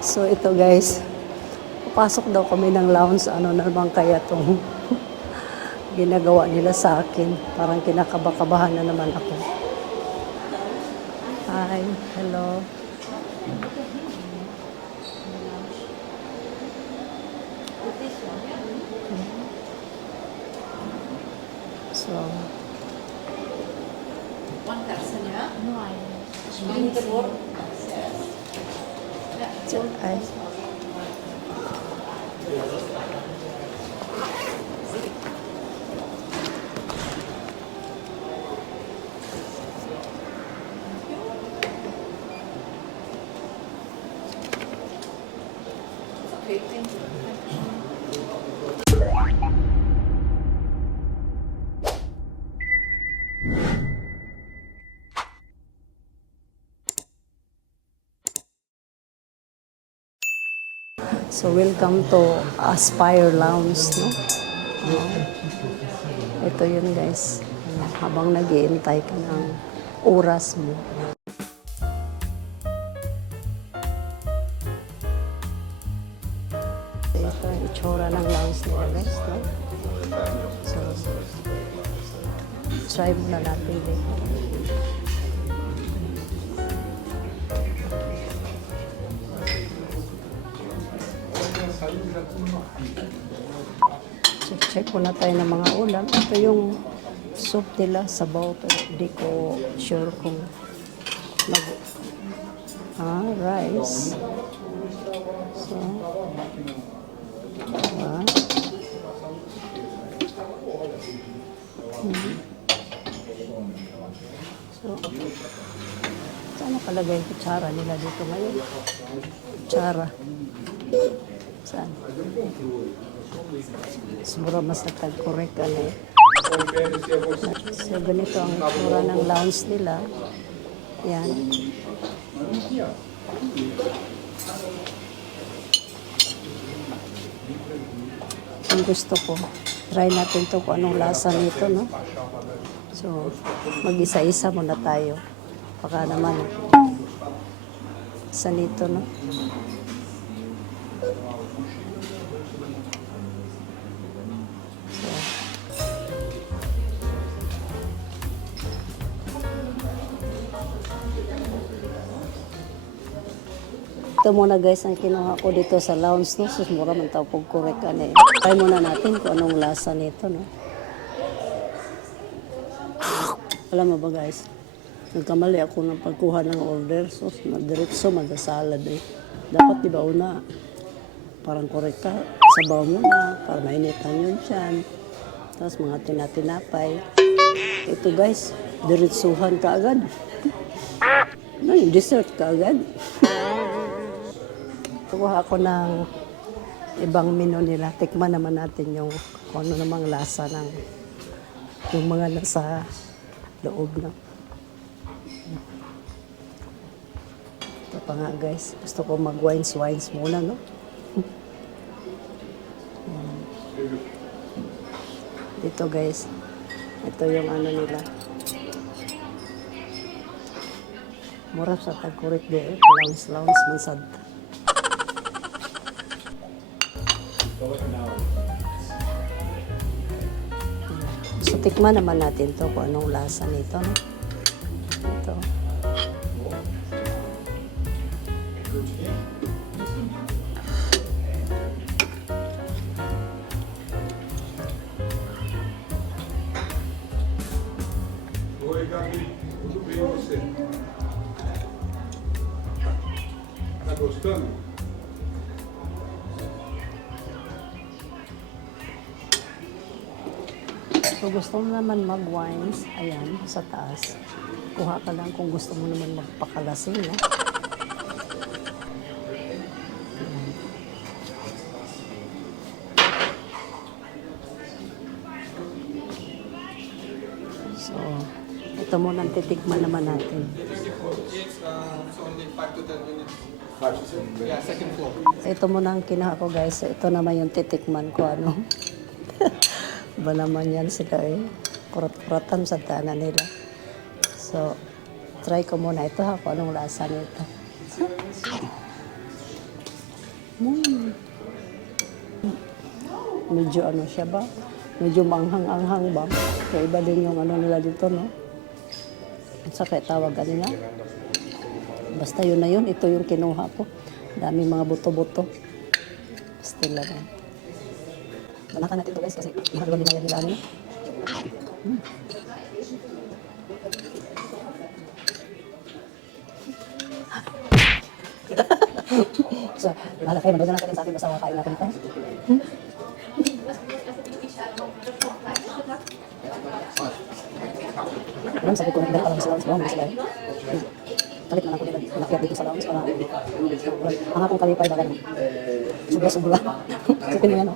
So ito guys, papasok daw kami ng lounge. Ano naman kaya itong ginagawa nila sa akin. Parang kinakabakabahan na naman ako. Hi, hello. So, One person, yeah? No, I Bring the board. ay, Okay, thank you. so welcome to Aspire Lounge, no? Ito yun guys. Habang nag-iintay ka ng oras mo. Ito ang itsura ng lounge nila guys, no? So, try muna natin dito. Check muna tayo ng mga ulam. Ito yung soup nila, sabaw, pero hindi ko sure kung mag... rice. So, So, saan nakalagay yung kutsara nila dito ngayon? Kutsara. Saan? Siguro mas nagtag-correct ka na eh. So, ganito ang itsura ng lounge nila. Yan. Ang gusto ko, try natin to kung anong lasa nito, no? So, mag-isa-isa muna tayo. Baka naman, isa nito, no? Ito muna guys ang kinuha ko dito sa lounge, no? Sus, mura man tao pag correct ka na eh. Try muna natin kung anong lasa nito, no? Alam mo ba guys, nagkamali ako ng pagkuha ng order. Sus, madiretso, mag-salad eh. Dapat di ba una, parang correct ka, sabaw mo na, para mainitan yun dyan. Tapos mga tinatinapay. Ito guys, diretsuhan ka agad. No, yung dessert ka agad. Kuha ako ng ibang menu nila. Tikman naman natin yung kung ano namang lasa ng yung mga nasa loob na. Ito pa nga guys. Gusto ko mag-wines muna, no? Dito guys. Ito yung ano nila. Mura sa tagkurit de. Lounge mansad. So, tikman naman natin to kung anong lasa nito, no? Ito. Oi, Gabi. Tudo bem, você? Tá gostando? So, gusto mo naman mag-wines, ayan, sa taas. Kuha ka lang kung gusto mo naman magpakalasing, no? So, ito muna ang titikman naman natin. It's only 5 to 10 minutes. 5 to 10 minutes. Yeah, second floor. Ito muna ang kinuha ko, guys. Ito naman yung titikman ko, ano? Ba naman yan sila eh. Kurat-kuratan sa tanan nila. So, try ko muna ito ha, kung anong lasa nito. Mm. Medyo ano siya ba? Medyo manghang-anghang ba? Kaya iba din yung ano nila dito, no? At saka tawag kanina. Basta yun na yun. Ito yung kinuha ko. Daming mga buto-buto. Still lang. Malatan natin ito guys kasi mahal din nila ano. So, bahala kayo. Manood na natin sa akin. Basta makakain natin ito. Alam, sabi ko, dahil alam sa lounge, bawang sila. Kalit na lang ko nila, nakiat dito sa lounge. Ang akong kalipay baga ng sobra-sobra. Sipin mo yan, no?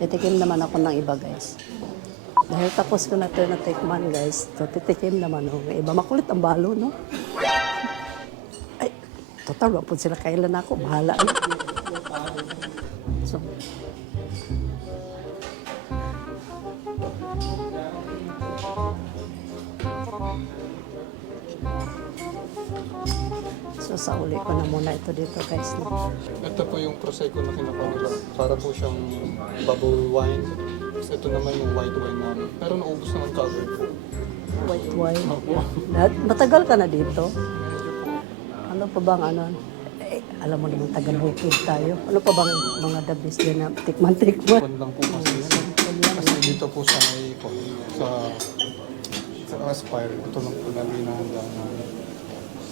Titikim naman ako ng iba, guys. Dahil tapos ko na ito na tikman, guys. So, titikim naman ako. Iba makulit ang balo, no? Ay, total, wag po sila kailan ako. Bahala. Eh. So, So sa uli ko na muna ito dito guys. No? Ito po yung prosecco na kinuha nila. Para po siyang bubble wine. Tapos ito naman yung white wine namin. Pero naubos naman kagad po. White wine. Opo. Matagal ka na dito? Ano pa bang ano? Eh, alam mo naman taga-bukid tayo. Ano pa bang mga the best din na tikman-tikman? One lang po kasi yan. Kasi dito po sa may po, sa Aspire. Ito lang po namin hinahanda namin.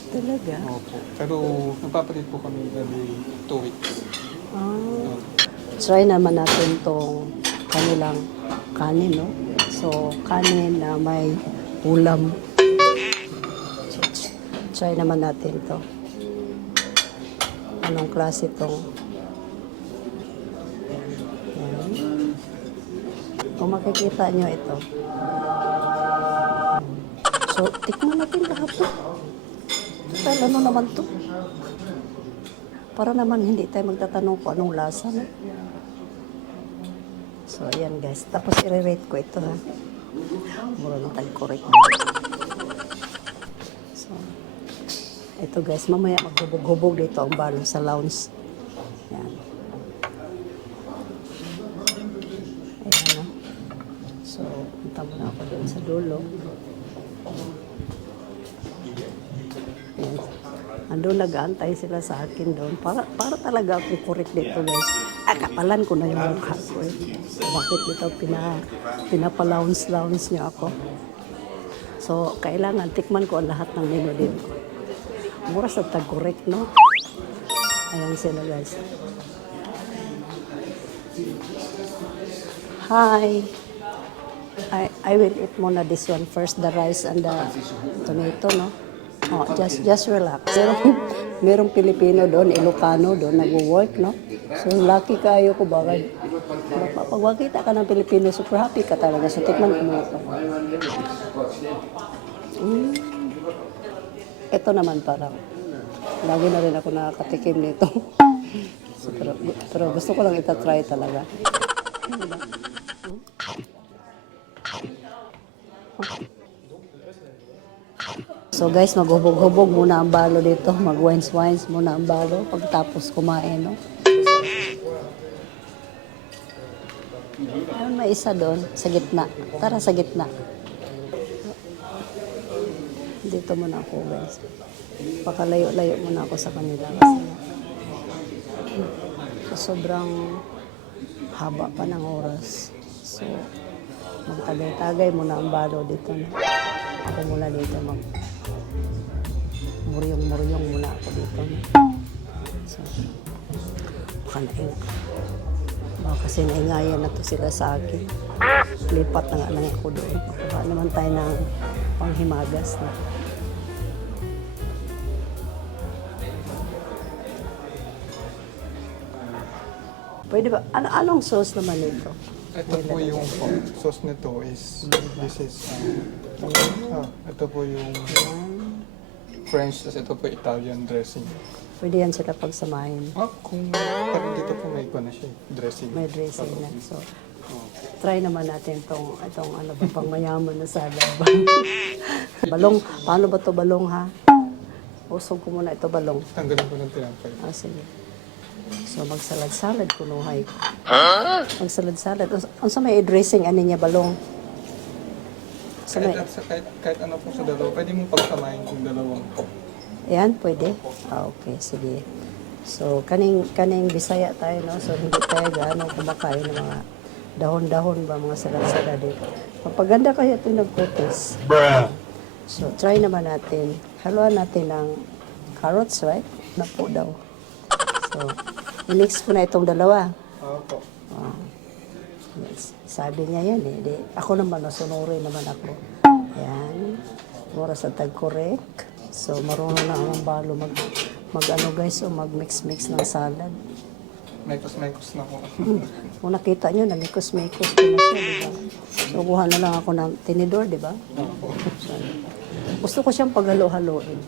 Talaga? Opo. Pero nagpapalit po kami every 2 weeks. Ah. Try naman natin tong kanilang kanin, no? So, kanin na may ulam. Try naman natin to. Anong klase tong? Yan. Kung makikita nyo ito. So, tikman natin lahat to. Total, ano naman to? Para naman hindi tayo magtatanong kung anong lasa, no? So, ayan guys. Tapos i-rate ko ito, ha? Mura lang tayo correct. So, ito guys. Mamaya maghubog-hubog dito ang balo sa lounge. Ayan. Ayan, no? So, punta muna ako doon sa dulo. Ayan. Andun nag-aantay sila sa akin doon. Para talaga akong correct dito guys. Kapalan ko na yung mukha ko eh. Bakit dito pinapa-lounge niyo ako? So, kailangan tikman ko ang lahat ng menu dito. Mura sa tag-correct, no? Ayan sila guys. Hi! I will eat muna this one first, the rice and the tomato, no? Oh, just relax. Merong Pilipino doon, Ilocano doon, nag-work, no? So, lucky kayo ko ba? Pag makita ka ng Pilipino, super happy ka talaga. So, tikman ko muna ito. Ito naman parang, lagi na rin ako nakakatikim nito. So, pero gusto ko lang ita-try talaga. So guys, maghubog-hubog muna ang balo dito. Mag-wines-wines muna ang balo pagtapos kumain, no? Ayun, may isa doon, sa gitna. Tara, sa gitna. Dito muna ako, guys. Pakalayo-layo muna ako sa kanila. So, sobrang haba pa ng oras. So, magtagay-tagay muna ang balo dito, no? Ako mula dito, muryong muna ako dito. So, baka kasi naingayan na to sila sa akin. Lipat na nga lang ako doon. Baka naman tayo ng panghimagas na. Pwede ba? Anong sauce naman ito? Ito po yung sauce nito is, this is, ito po yung French, tapos ito po Italian dressing. Pwede yan sila pagsamahin. Kung parang dito po may iba na siya, dressing. May dressing na. So, try naman natin itong ano ba, pang mayaman na salad ba? Balong, paano ba to balong ha? Usog ko muna ito balong. Tanggalin ko ng tinapay. Sige. So magsalad-salad kunuhay ko. Magsalad-salad. Ang sa may dressing ani niya balong. Sa may Kahit ano po sa dalawa, pwede mo pagsamahin yung dalawang po. Ayan, pwede. Okay, sige. So kaning Bisaya tayo, no? So hindi tayo gaano kumakain ng mga dahon-dahon ba, mga salad-salad dito. Mapaganda kaya ito nagkutis. So try naman natin. Haluan natin ng carrots, right? Na po daw. So, i-mix ko na itong dalawa. Opo. Yes. Sabi niya yan eh. Di, ako naman, sunurin naman ako. Yan. Oras sa tag-correct. So, marunong na ang balo mag-ano guys, so mag-mix-mix ng salad. Mekos-mekos na po. Kung nakita nyo, namikos-mikos ko na siya, di ba? So, kuha na lang ako ng tinidor, di ba? Opo. Gusto ko siyang paghalo-haloin.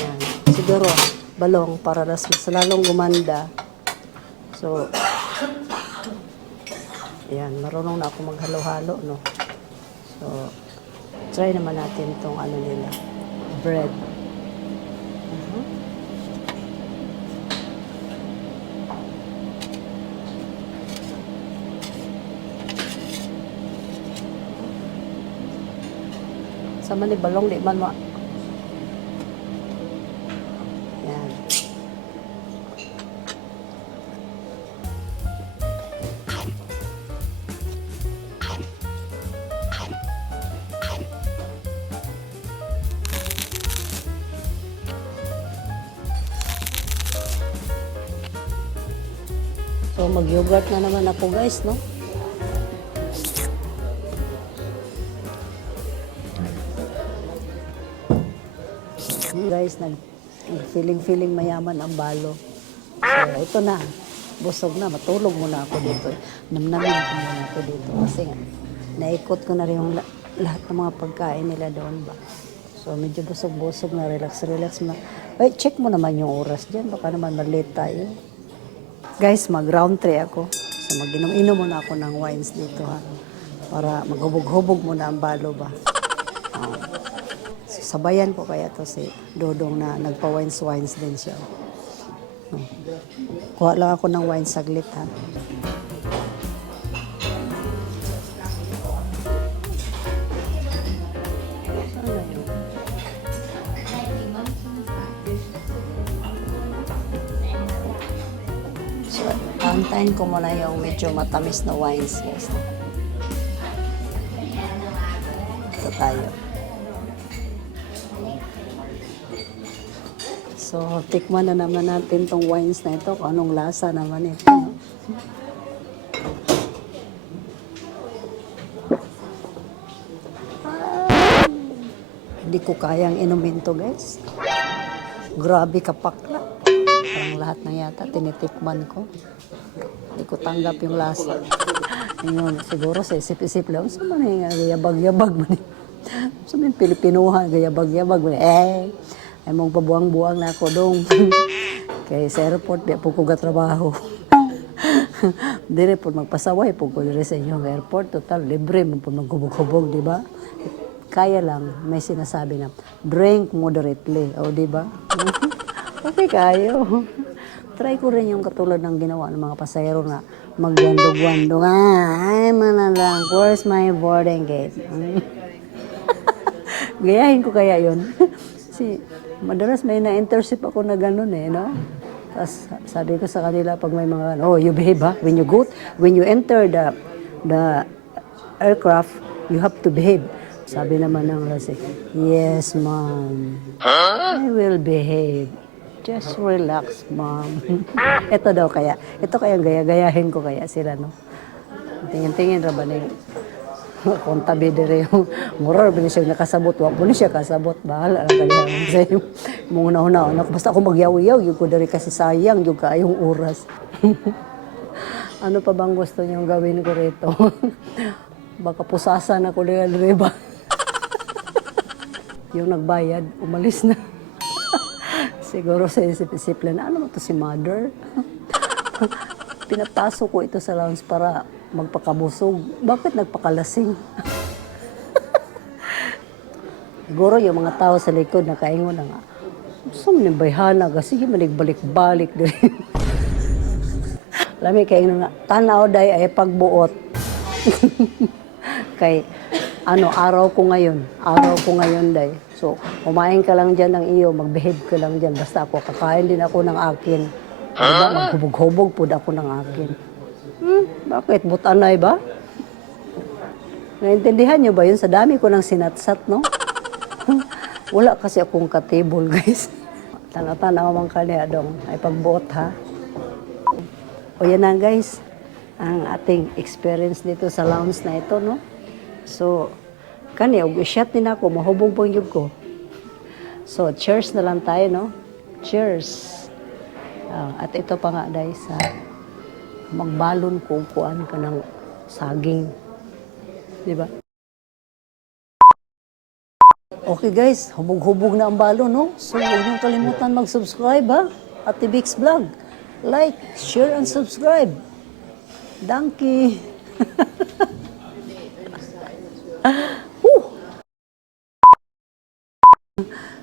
Yan. Siguro, balong para mas lalong gumanda. So, yan, marunong na ako maghalo-halo, no? So, try naman natin itong ano nila, bread. Sa man ni balong, di man mo. Yan. So, mag-yogurt na naman ako guys, no? Guys, feeling mayaman ang balo. So, ito na. Busog na. Matulog muna ako dito. Namnamin ko muna ako dito. Kasi nga, naikot ko na rin yung lahat ng mga pagkain nila doon ba. So, medyo busog-busog na. Relax na. Ay, check mo naman yung oras dyan. Baka naman malate tayo. Guys, mag-round 3 ako. So, mag-inom muna ako ng wines dito, ha. Para maghubog-hubog muna ang balo ba. Sabayan ko kaya to si Dodong na nagpa-wines din siya. Kuha lang ako ng wine saglit, ha. Sana yun. So, antayin ko muna yung medyo matamis na wines, guys. Ito tayo. So, tikman na naman natin tong wines na ito, kung anong lasa naman ito. No? Hindi ko kayang inumin to, guys. Grabe kapakla. Parang lahat na yata, tinitikman ko. Hindi ko tanggap yung lasa. Yun, siguro sa isip-isip lang, saan man yung gayabag-yabag man. Saan yung Pilipinuhan, gayabag-yabag man. Ay mong pabuang-buang na ako dong. Kaya sa airport, di po ko trabaho. Dire po magpasaway po ko dire sa inyong airport. Total, libre mo po maghubog-hubog, di ba? Kaya lang, may sinasabi na, drink moderately. O, di ba? Okay kayo. Try ko rin yung katulad ng ginawa ng mga pasahero na magwandog-wandog. Ay, manalang, where's my boarding gate? Gayahin ko kaya yun. Kasi madalas may na-intercept ako na gano'n eh, no? Tapos sabi ko sa kanila pag may mga, oh, you behave ha? When you enter the aircraft, you have to behave. Sabi naman ng lasik, yes, ma'am. I will behave. Just relax, ma'am. Ito daw kaya. Ito kaya gaya-gayahin ko kaya sila, no? Tingin-tingin ra ba na yung kung tabi dire yung murar, bilis siya nakasabot. Wag mo siya kasabot. Bahala lang kaya sa iyo. Muna una. Basta ako magyaw-yaw, yung ko dari kasi sayang, yung kaayong oras. Ano pa bang gusto niyong gawin ko rito? Baka pusasan ako dire ba? Yung nagbayad, umalis na. Siguro sa isip-isip lang, ano mo to si mother? pinapasok ko ito sa lounge para magpakabusog. Bakit nagpakalasing? Siguro yung mga tao sa likod nakaingon na nga, gusto mo nang bayhana, sige manigbalik-balik din. Lami kayo nga, tanaw day ay pagbuot. Kay, araw ko ngayon day. So, kumain ka lang dyan ng iyo, mag-behave ka lang dyan. Basta ako, kakain din ako ng akin. Diba, maghubog-hubog po ako ng akin. Bakit? Butanay ba? Naintindihan nyo ba yun? Sa dami ko ng sinatsat, no? Wala kasi akong ka-table, guys. Tanaw-tanaw man ka niya dong. Ay pagbuot, ha? O yan na, guys. Ang ating experience dito sa lounge na ito, no? So, kani, shot din ako, mahubog po yung ko. So, cheers na lang tayo, no? Cheers. At ito pa nga, guys, magbalon kung kuan ka ng saging. Di ba? Okay, guys, hubog-hubog na ang balon, no? So, huwag niyong kalimutan mag-subscribe, ha? At Tibix Vlog. Like, share, and subscribe. Donkey.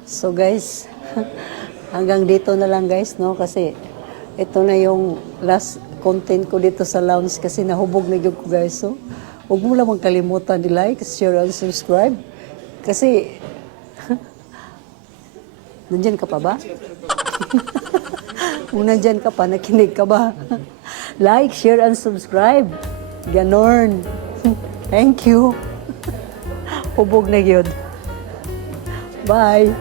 So guys, hanggang dito na lang guys, no? Kasi ito na yung last content ko dito sa lounge kasi nahubog na yun ko guys. So, huwag mo lang magkalimutan i-like, share, and subscribe. Kasi, nandyan ka pa ba? Kung nandyan ka pa, nakinig ka ba? Like, share, and subscribe. Ganon. Thank you. Hubog na yun. Bye.